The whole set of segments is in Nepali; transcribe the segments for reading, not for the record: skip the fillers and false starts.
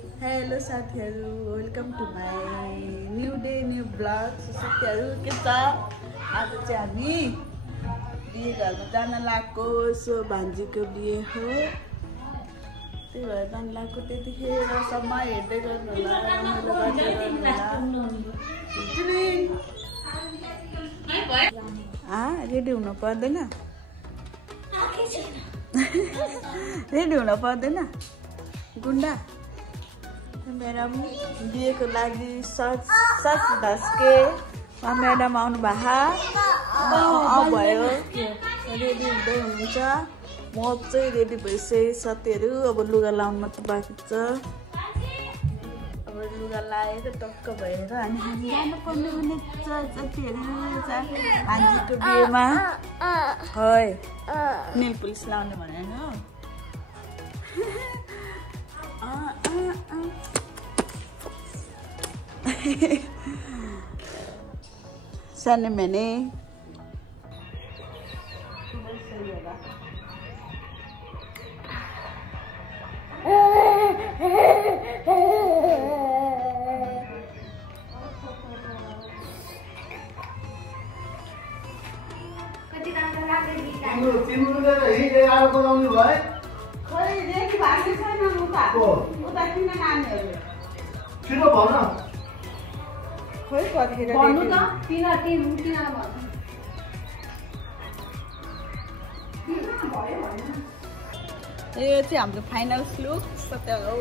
हेलो साथीहरु, welcome to my new day new blog. साथीहरु के छ, आज चाहिँ हामी बिहे घरमा जान लागेको। सो भान्जीको बिहे हो, त्यही भएर जान लागेको। त्यतिखेर समय हेर्दै गर्नु होला, रमाइलो गर्दै गर्नु होला। रेडी हुनु पर्दैन? रेडी हुनु पर्दैन गुन्डा? म्याडम बिहेको लागि सच धस्के म्याडम आउनु भयो, रेडी हुँदै हुनुहुन्छ। म चाहिँ रेडी भइसकेँ साथीहरू। अब लुगा लाउनु मात्र बाँकी छ। अब लुगा लाएर टक्क भएर अनि हामी जानुपर्ने हुनेछ साथीहरू भान्जीको बिहेमा। है नेल पुलिस लाउने भनेर हो। सानो मैंने यो चाहिँ हाम्रो फाइनल लुक सत्याको।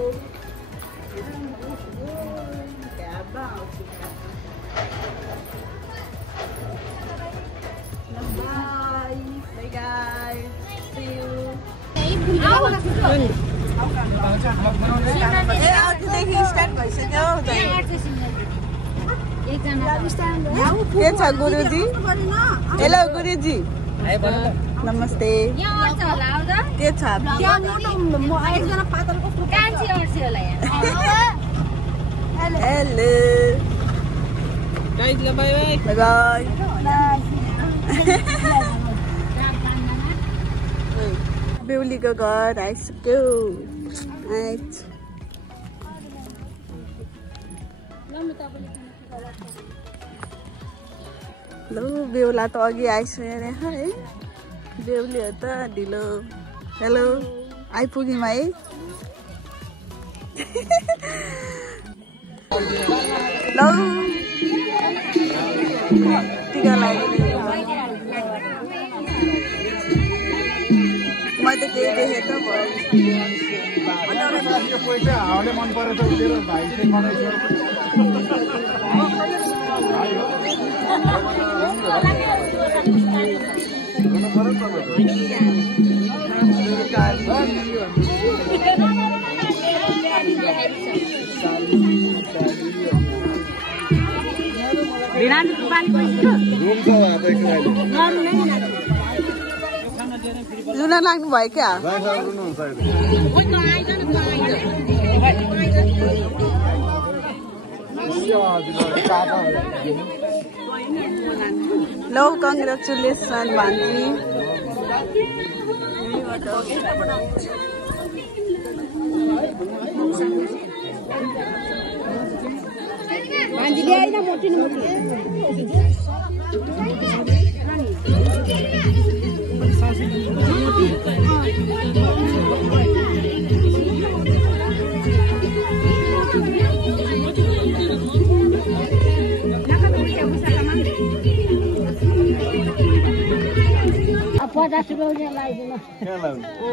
के छ गुरुजी? हेलो गुरुजी, नमस्ते। के छ? Hello by by. बेहुलीको घर आइसक्यो। ल बेहुला त अघि आइसक्यो है। बेहुलीहरू त ढिलो। हेलो, आइपुग्यौँ है। ल टिका लगाइदिनु। मैले त त्यही देखेँ त भयो। जुना लाग्नु भयो क्या? लो कङ्ग्रेचुलेसन भान्जी। भान्जीले आइन मोटी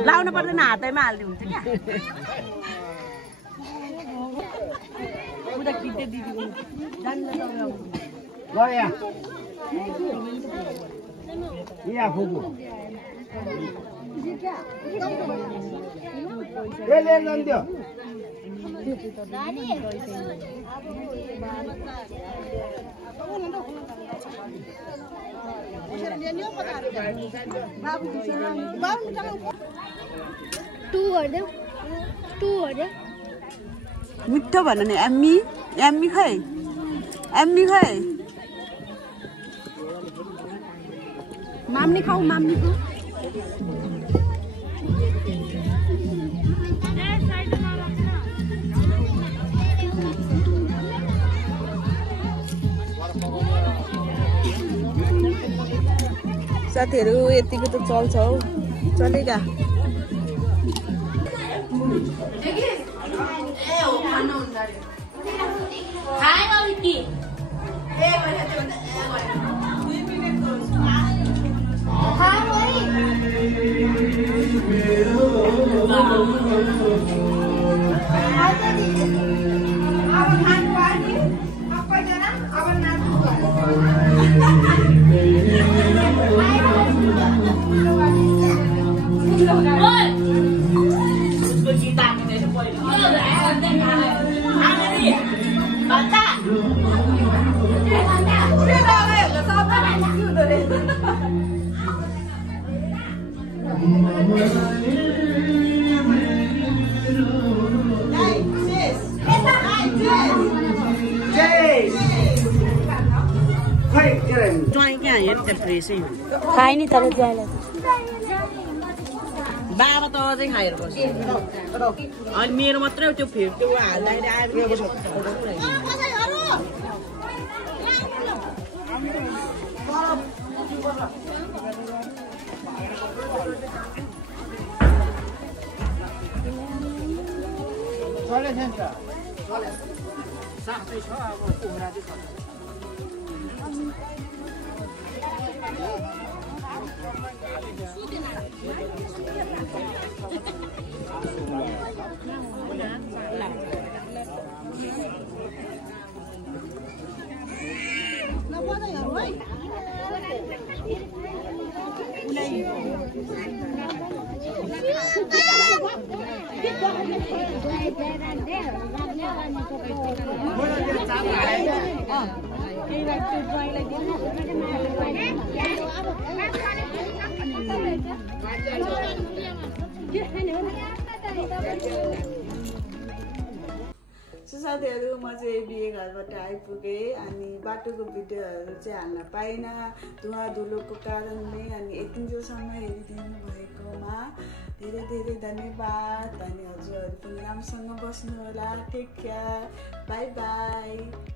लाउनु पर्दैन, हातैमा हाल्दै हुन्छ क्या। मिठो भन नि। एम्मी एम्मी खै, एम्मी खै। माम्नी खाऊ, माम्नी खाऊ। साथीहरू यतिको त चल्छ हौ चलेगा खाए नि तर ज्याला बाबा त अझै खाएर बस्छ अनि मेरो मात्रै त्यो फेरि त्यो हाल्दाखेरि आएको साथै छ अब कोहरा चाहिँ छ साथीहरू म चाहिँ बिहे घरबाट आइपुगेँ अनि बाटोको भिडियोहरू चाहिँ हाल्न पाइनँ धुवा धुलोको कारणले अनि यतिन्जेलसम्म हेरिदिनु भएकोमा धेरै धेरै धन्यवाद अनि हजुरहरू पनि राम्रोसँग बस्नु होला टेक केयर बाई बाई